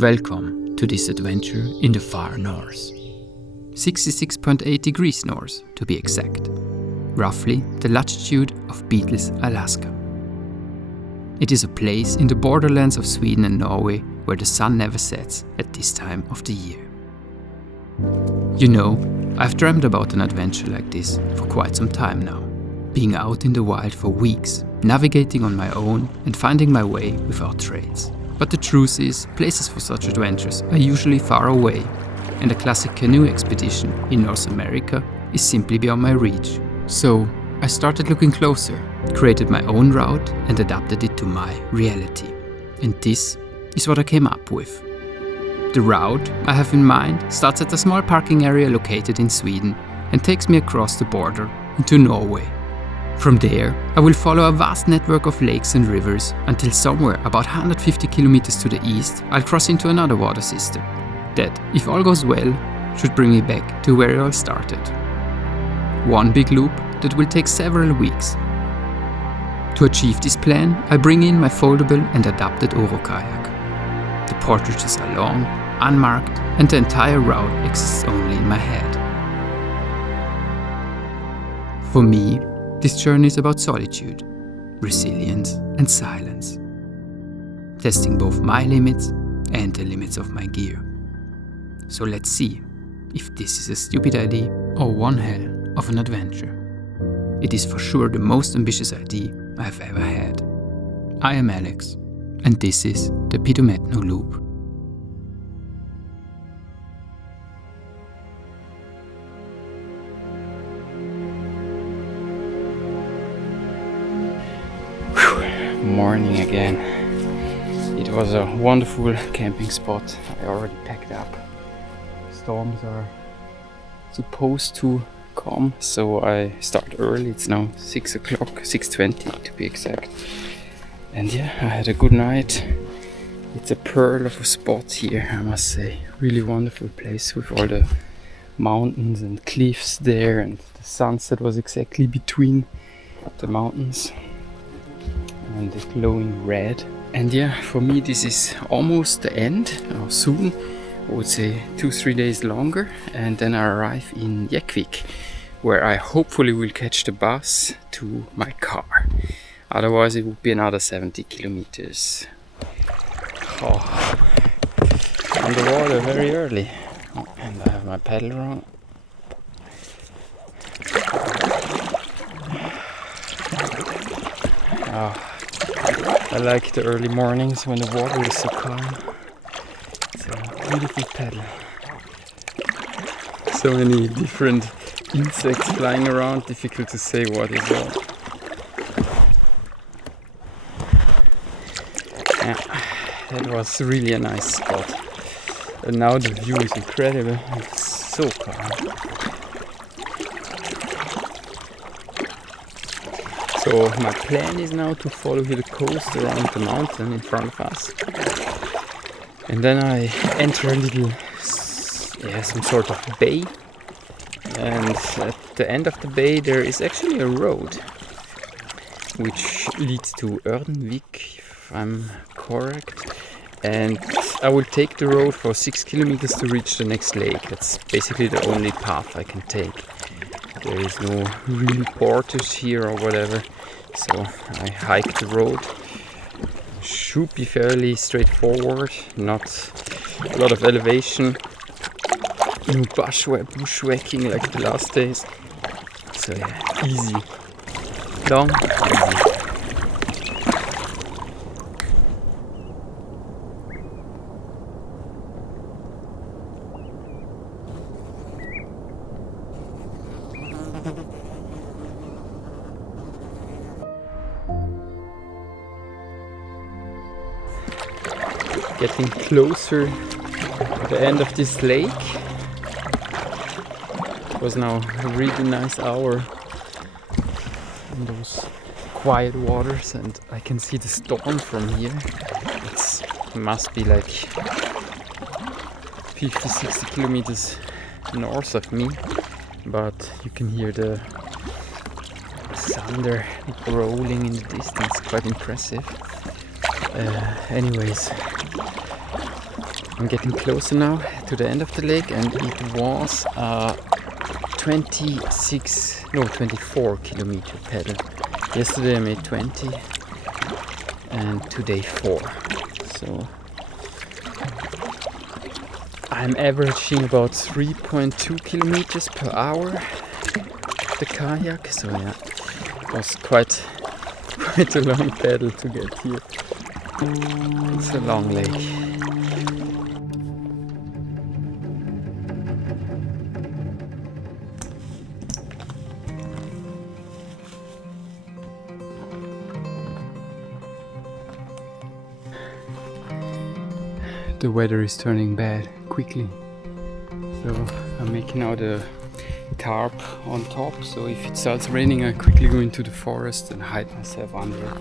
Welcome to this adventure in the far north. 66.8 degrees north to be exact, roughly the latitude of Beatles, Alaska. It is a place in the borderlands of Sweden and Norway where the sun never sets at this time of the year. You know, I've dreamt about an adventure like this for quite some time now, being out in the wild for weeks, navigating on my own and finding my way without trails. But the truth is, places for such adventures are usually far away, and a classic canoe expedition in North America is simply beyond my reach. So I started looking closer, created my own route and adapted it to my reality. And this is what I came up with. The route I have in mind starts at a small parking area located in Sweden and takes me across the border into Norway. From there, I will follow a vast network of lakes and rivers until somewhere about 150 kilometers to the east, I'll cross into another water system that, if all goes well, should bring me back to where it all started. One big loop that will take several weeks. To achieve this plan, I bring in my foldable and adapted Oro kayak. The portages are long, unmarked, and the entire route exists only in my head. For me, this journey is about solitude, resilience and silence, testing both my limits and the limits of my gear. So let's see if this is a stupid idea or one hell of an adventure. It is for sure the most ambitious idea I have ever had. I am Alex, and this is the Pitumetno Loop. Morning again. It was a wonderful camping spot. I already packed up. Storms are supposed to come, so I start early. It's now 6 o'clock, 6:20 to be exact. And yeah, I had a good night. It's a pearl of a spot here, I must say. Really wonderful place with all the mountains and cliffs there, and the sunset was exactly between the mountains. And it's glowing red. And yeah, for me this is almost the end, or soon. I would say 2-3 days longer, and then I arrive in Jekvik, where I hopefully will catch the bus to my car. Otherwise it would be another 70 kilometers. Oh, on the water very early. Oh, and I have my paddle on. Oh, I like the early mornings when the water is so calm. It's a beautiful paddle. So many different insects flying around, difficult to say what is what. Yeah, that was really a nice spot. And now the view is incredible. It's so calm. So my plan is now to follow the coast around the mountain in front of us. And then I enter a little, some sort of bay. And at the end of the bay there is actually a road which leads to Örnvik, if I'm correct. And I will take the road for 6 kilometers to reach the next lake. That's basically the only path I can take. There is no real porters here or whatever, so I hike the road. Should be fairly straightforward, not a lot of elevation, no bushwhacking like the last days. So yeah, easy, long, easy. Getting closer to the end of this lake. It was now a really nice hour in those quiet waters, and I can see the storm from here. It must be like 50-60 kilometers north of me, but you can hear the thunder rolling in the distance. Quite impressive. Anyways, I'm getting closer now to the end of the lake, and it was 24 kilometer pedal. Yesterday I made 20 and today 4. So I'm averaging about 3.2 kilometers per hour the kayak. So yeah, it was quite a long pedal to get here. It's a long lake. The weather is turning bad quickly, so I'm making out a tarp on top, so if it starts raining I quickly go into the forest and hide myself under it.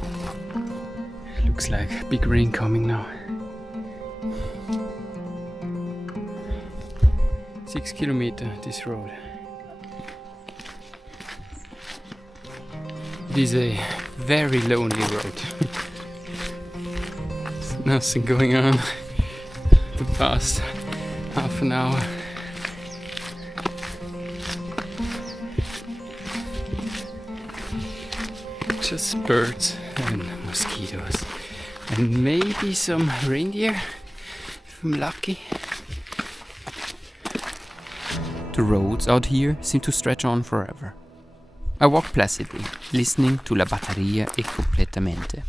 Looks like big rain coming now. 6 kilometers this road. It is a very lonely road. There's nothing going on the past half an hour. Just birds and mosquitoes and maybe some reindeer if I'm lucky. The roads out here seem to stretch on forever. I walk placidly, listening to La Batteria e Completamente,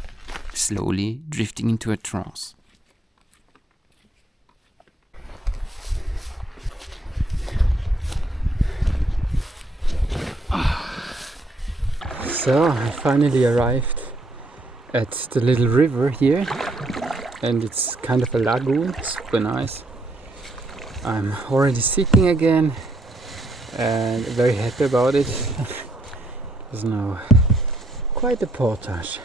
slowly drifting into a trance. So I finally arrived at the little river here, and it's kind of a lagoon, super nice. I'm already sitting again and very happy about it. There's now quite a portage.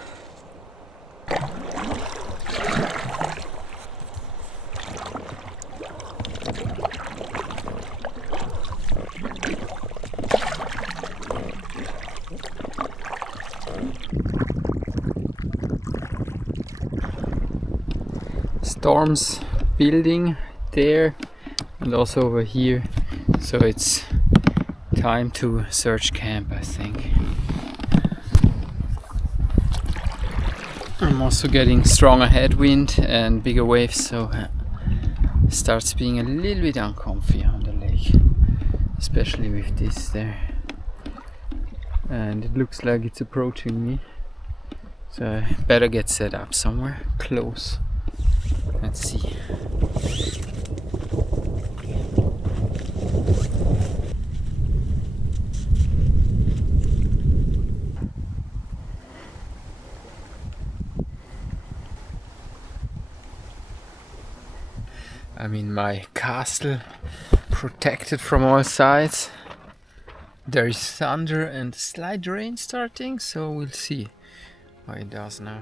Storms building there and also over here, so it's time to search camp, I think. I'm also getting stronger headwind and bigger waves, so it starts being a little bit uncomfy on the lake, especially with this there. And it looks like it's approaching me, so I better get set up somewhere close. Let's see. I'm in my castle, protected from all sides. There is thunder and slight rain starting, so we'll see how it does now.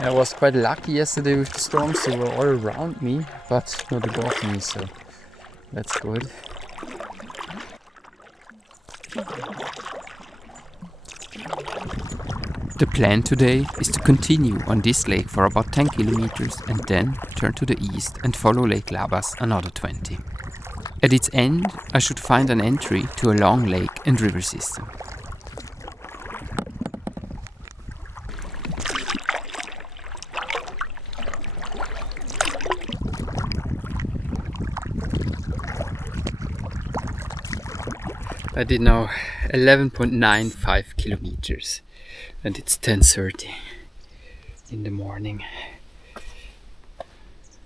I was quite lucky yesterday with the storms. They were all around me, but not above me, so that's good. The plan today is to continue on this lake for about 10 kilometers and then turn to the east and follow Lake Labas another 20. At its end, I should find an entry to a long lake and river system. I did now 11.95 kilometers and it's 10:30 in the morning.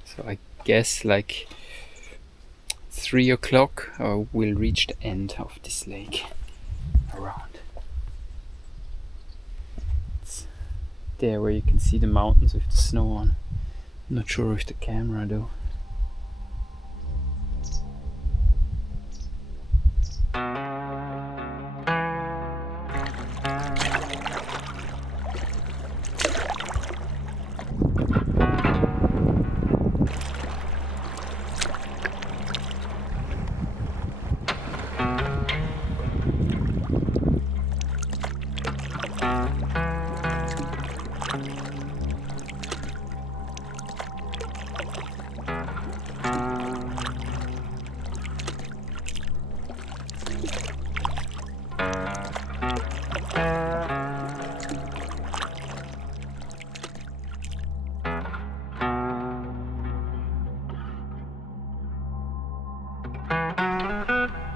So I guess like 3 o'clock we'll reach the end of this lake around. It's there where you can see the mountains with the snow on. I'm not sure with the camera though.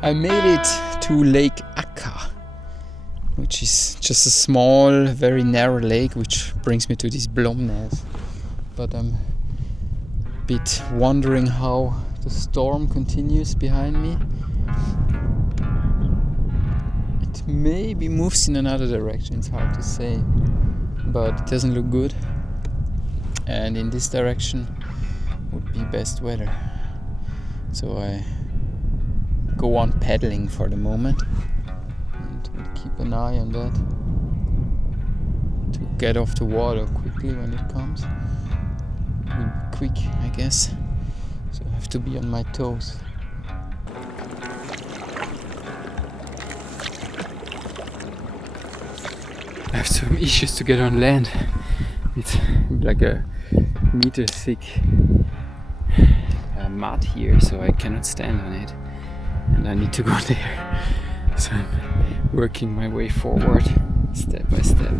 I made it to Lake Akka, which is just a small, very narrow lake, which brings me to this Blomnes. But I'm a bit wondering how the storm continues behind me. It maybe moves in another direction, it's hard to say, but it doesn't look good. And in this direction would be best weather. So I go on paddling for the moment and we'll keep an eye on that to get off the water quickly when it comes. It will be quick, I guess, so I have to be on my toes. I have some issues to get on land. It's like a meter thick mud here, so I cannot stand on it, and I need to go there. So I'm working my way forward step by step.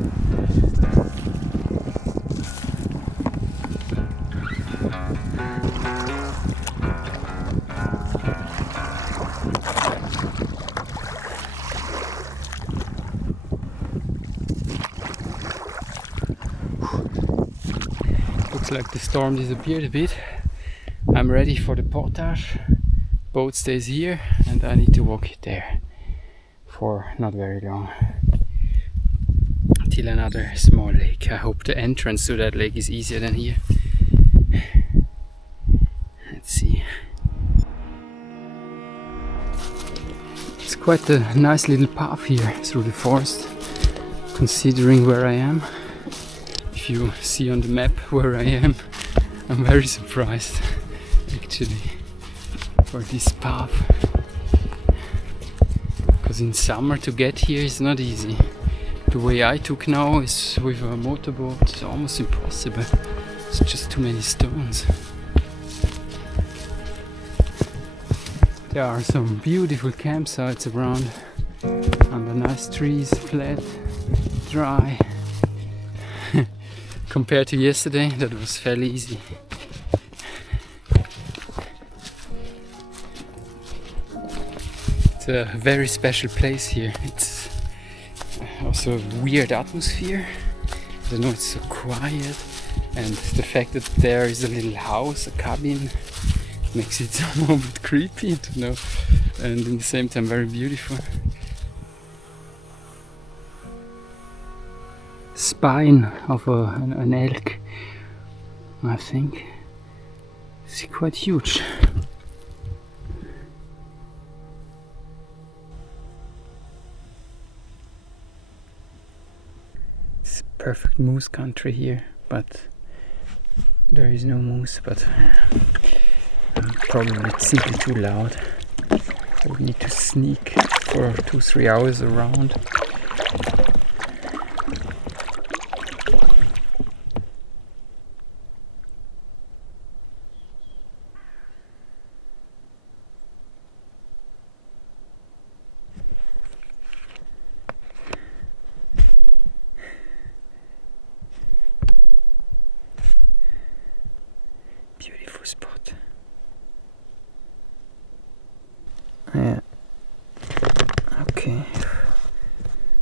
Looks like the storm disappeared a bit. I'm ready for the portage. Boat stays here and I need to walk there for not very long till another small lake. I hope the entrance to that lake is easier than here. Let's see. It's quite a nice little path here through the forest, considering where I am. If you see on the map where I am, I'm very surprised actually for this path, because in summer to get here is not easy. The way I took now is with a motorboat. It's almost impossible. It's just too many stones. There are some beautiful campsites around under nice trees, flat, dry. Compared to yesterday, that was fairly easy. It's a very special place here. It's also a weird atmosphere. I don't know, it's so quiet, and the fact that there is a little house, a cabin, makes it somehow a bit creepy, I don't know, and at the same time very beautiful. Spine of an elk, I think. It's quite huge. It's perfect moose country here, but there is no moose, but probably it's simply too loud. I would need to sneak for 2-3 hours around. Beautiful spot. Yeah. Okay.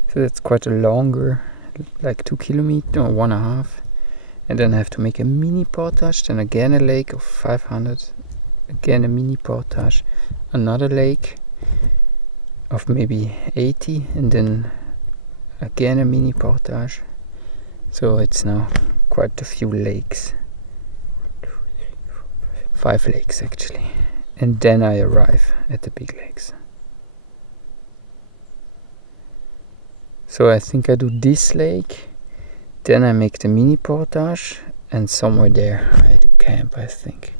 So that's quite a longer, like 2 kilometers or 1.5. And then I have to make a mini portage, then again a lake of 500, again a mini portage, another lake of maybe 80, and then again a mini portage. So it's now quite a few lakes. 5 lakes actually, and then I arrive at the big lakes. So I think I do this lake, then I make the mini portage, and somewhere there I do camp, I think.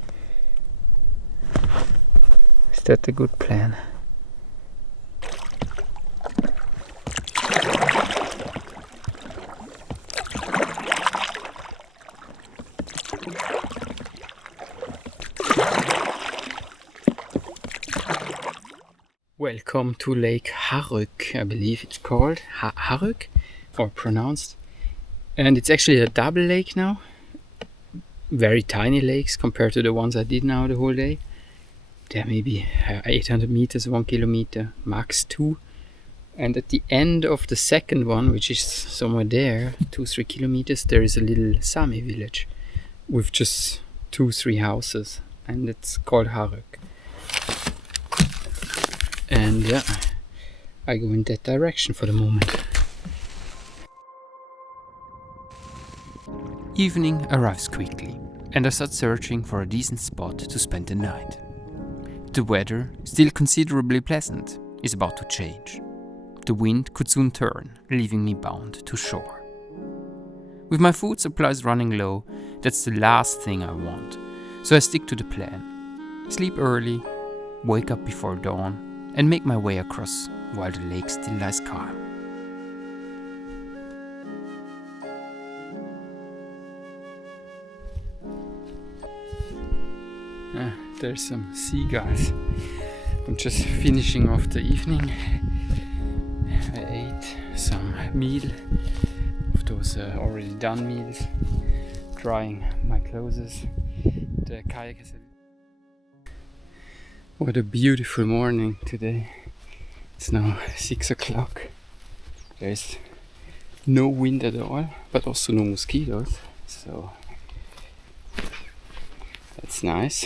Is that a good plan? Welcome to Lake Haruk, I believe it's called Haruk, or pronounced. And it's actually a double lake now. Very tiny lakes compared to the ones I did now the whole day. there maybe 800 meters, 1 kilometer, max 2. And at the end of the second one, which is somewhere there, 2-3 kilometers, there is a little Sami village with just 2-3 houses, and it's called Haruk. And yeah, I go in that direction for the moment. Evening arrives quickly, and I start searching for a decent spot to spend the night. The weather, still considerably pleasant, is about to change. The wind could soon turn, leaving me bound to shore. With my food supplies running low, that's the last thing I want, so I stick to the plan. Sleep early, wake up before dawn, and make my way across while the lake still lies calm. There's some seagulls. I'm just finishing off the evening. I ate some meal of those already done meals, drying my clothes. The kayak is What a beautiful morning today. It's now 6 o'clock. There's no wind at all, but also no mosquitoes, so that's nice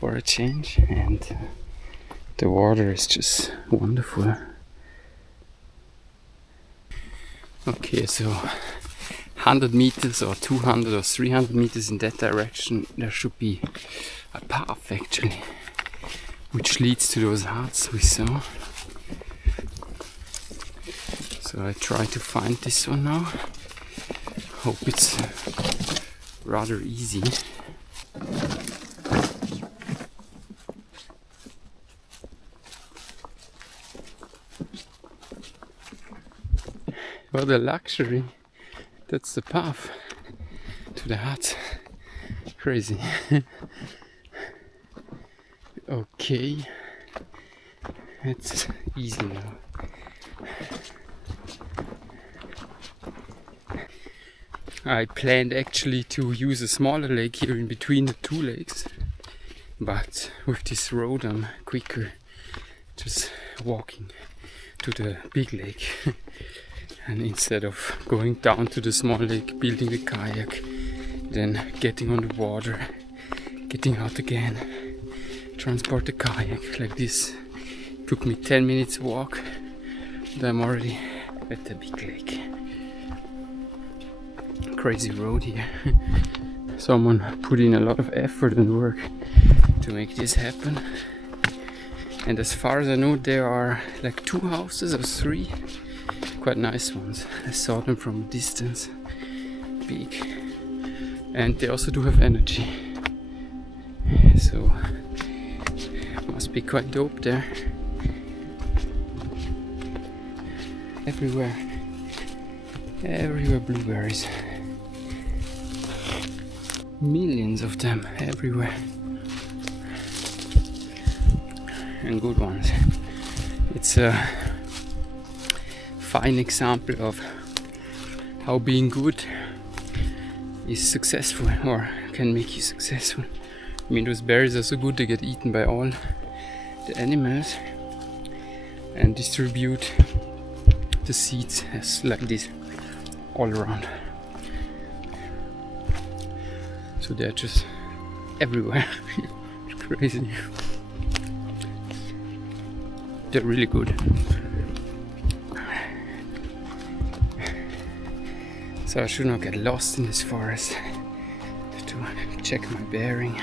for a change. And the water is just wonderful. Okay, so 100 meters or 200 or 300 meters in that direction, there should be a path actually, which leads to those huts we saw. So I try to find this one now. Hope it's rather easy. What a luxury. That's the path to the hut. Crazy. Okay. It's easy now. I planned actually to use a smaller lake here in between the two lakes, but with this road I'm quicker just walking to the big lake. And instead of going down to the small lake, building the kayak, then getting on the water, getting out again, transport the kayak like this. Took me 10 minutes walk, and I'm already at the big lake. Crazy road here. Someone put in a lot of effort and work to make this happen. And as far as I know, there are like 2 houses or 3. Quite nice ones. I saw them from a distance. Big. And they also do have energy. So must be quite dope there. Everywhere blueberries. Millions of them everywhere. And good ones. It's a fine example of how being good is successful, or can make you successful. I mean, those berries are so good they get eaten by all the animals, and distribute the seeds as like this all around. So they're just everywhere. It's crazy. They're really good. So I should not get lost in this forest. Have to check my bearing.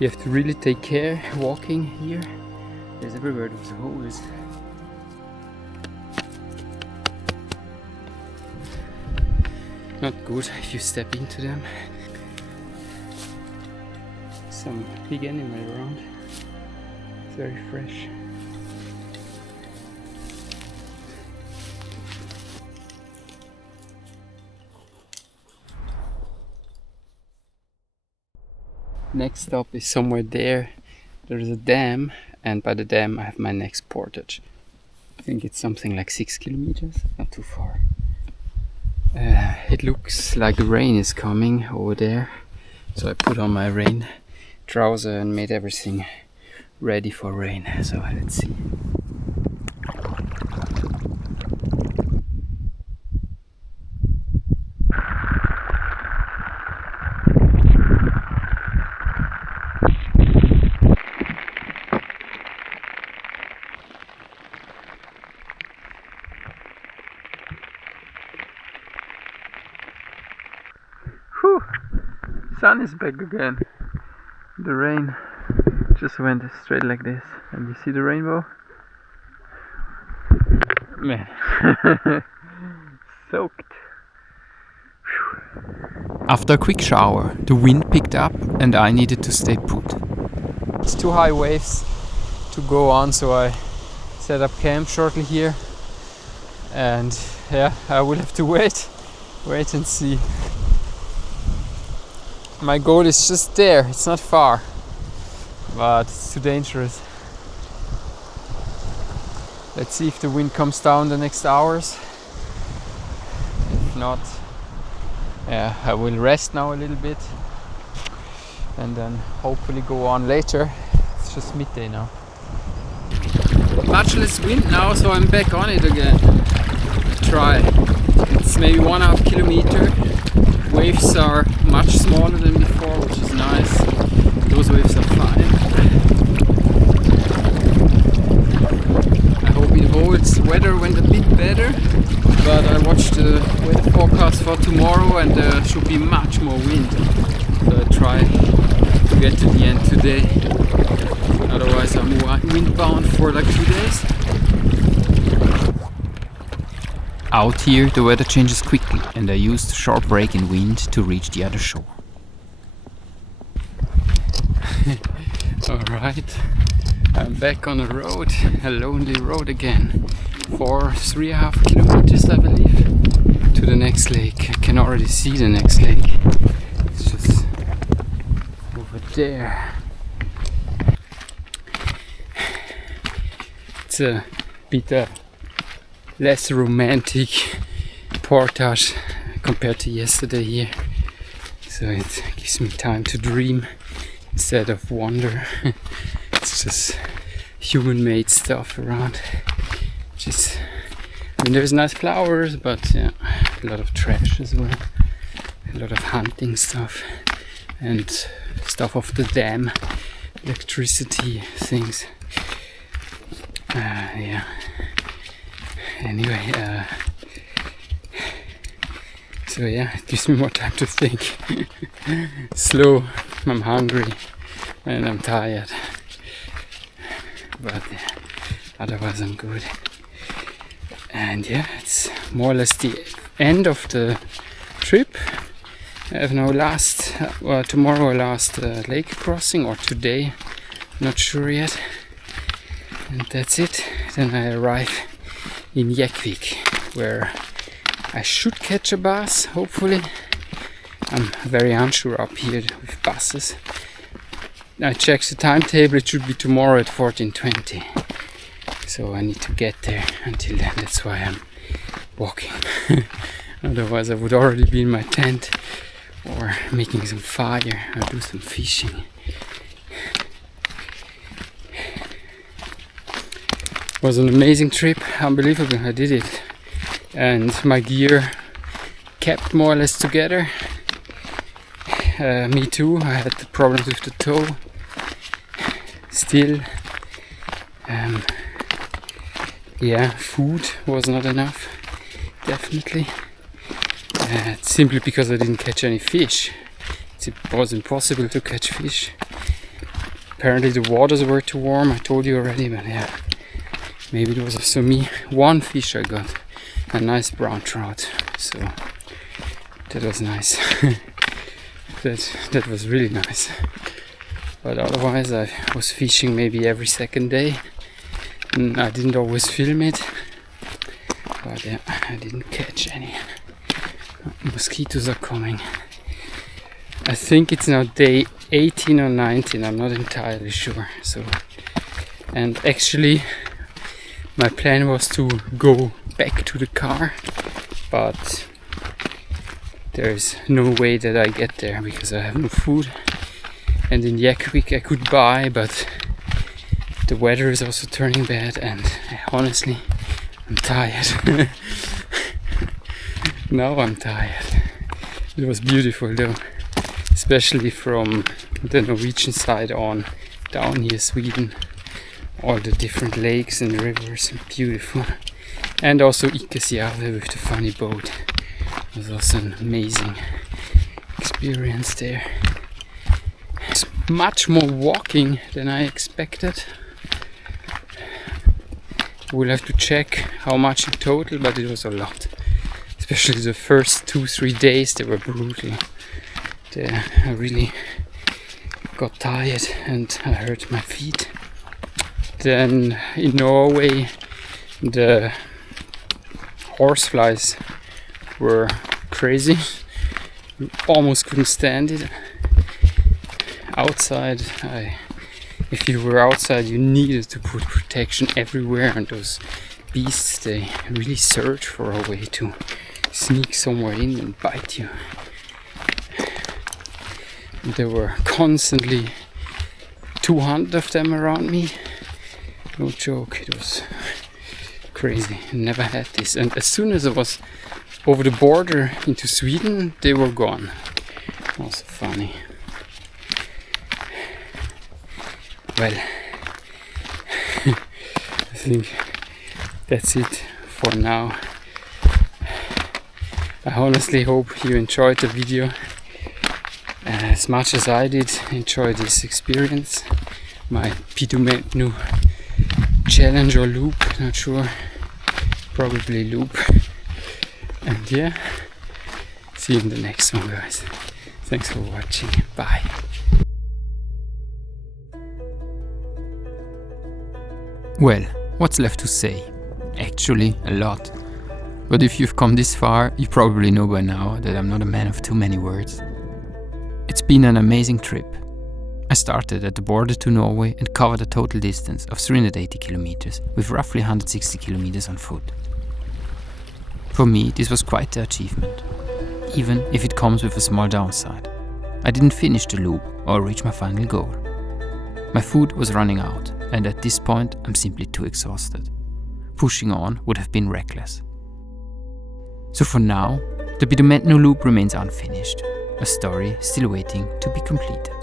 You have to really take care walking here. There's everywhere those holes. Not good if you step into them. Some big animal around. It's very fresh. Next stop is somewhere there. There's a dam, and by the dam I have my next portage. I think it's something like 6 kilometers, not too far. It looks like rain is coming over there. So I put on my rain trouser and made everything ready for rain. So let's see. Whew. Sun is back again. The rain just went straight like this, and you see the rainbow? Man, soaked. Whew. After a quick shower, the wind picked up and I needed to stay put. It's too high waves to go on, so I set up camp shortly here, and yeah, I will have to wait and see. My goal is just there, it's not far, but it's too dangerous. Let's see if the wind comes down the next hours. If not, yeah, I will rest now a little bit and then hopefully go on later. It's just midday now. Much less wind now, so I'm back on it again. Try. It's maybe 1.5 kilometer. Waves are much smaller than before, which is nice. Those waves are fine. I hope it holds. The weather went a bit better, but I watched the weather forecast for tomorrow and there should be much more wind. So I try to get to the end today. Otherwise I'm windbound for like 2 days. Out here the weather changes quickly and I used a sharp break in wind to reach the other shore. Alright, I'm back on the road, a lonely road again, for 3.5 kilometers I believe, to the next lake. I can already see the next lake, it's just over there. It's a bit less romantic portage compared to yesterday here, so it gives me time to dream instead of wonder. It's just human-made stuff around, just, I mean, there's nice flowers, but yeah, a lot of trash as well, a lot of hunting stuff and stuff off the dam, electricity things. Yeah. Anyway, so yeah, it gives me more time to think. Slow, I'm hungry and I'm tired, but yeah, otherwise I'm good. And yeah, it's more or less the end of the trip. I have now tomorrow last lake crossing, or today, not sure yet. And that's it. Then I arrive in Jekvik, where I should catch a bus, hopefully. I'm very unsure up here with buses. I checked the timetable, it should be tomorrow at 14:20. So I need to get there until then, that's why I'm walking. Otherwise I would already be in my tent or making some fire or do some fishing. It was an amazing trip, unbelievable, I did it. And my gear kept more or less together. Me too, I had the problems with the toe. Still, yeah, food was not enough, definitely. Simply because I didn't catch any fish. It was impossible to catch fish. Apparently the waters were too warm, I told you already, but yeah. Maybe it was also me. One fish I got, a nice brown trout, so that was nice. that was really nice. But otherwise I was fishing maybe every second day, and I didn't always film it, but yeah, I didn't catch any. Mosquitoes are coming. I think it's now day 18 or 19, I'm not entirely sure. So, and actually my plan was to go back to the car, but there's no way that I get there because I have no food. And in Reykjavik I could buy, but the weather is also turning bad, and honestly I'm tired. Now I'm tired. It was beautiful though, especially from the Norwegian side on down here, Sweden. All the different lakes and rivers, beautiful. And also Ikesjärvi with the funny boat. It was also an amazing experience there. It's much more walking than I expected. We'll have to check how much in total, but it was a lot. Especially the first 2-3 days, they were brutal. I really got tired and I hurt my feet. Then in Norway, the horseflies were crazy. You almost couldn't stand it. Outside, if you were outside, you needed to put protection everywhere, and those beasts, they really search for a way to sneak somewhere in and bite you. And there were constantly 200 of them around me. No joke, it was crazy. I never had this. And as soon as I was over the border into Sweden, they were gone. Also funny. Well, I think that's it for now. I honestly hope you enjoyed the video as much as I did enjoy this experience. My Pidumetnu challenge or loop, not sure, probably loop. And yeah, see you in the next one, guys. Thanks for watching. Bye. Well, what's left to say? Actually, a lot. But if you've come this far, you probably know by now that I'm not a man of too many words. It's been an amazing trip. I started at the border to Norway and covered a total distance of 380 kilometers with roughly 160 kilometers on foot. For me, this was quite the achievement, even if it comes with a small downside. I didn't finish the loop or reach my final goal. My food was running out, and at this point I'm simply too exhausted. Pushing on would have been reckless. So for now, the Pidumetnu loop remains unfinished, a story still waiting to be completed.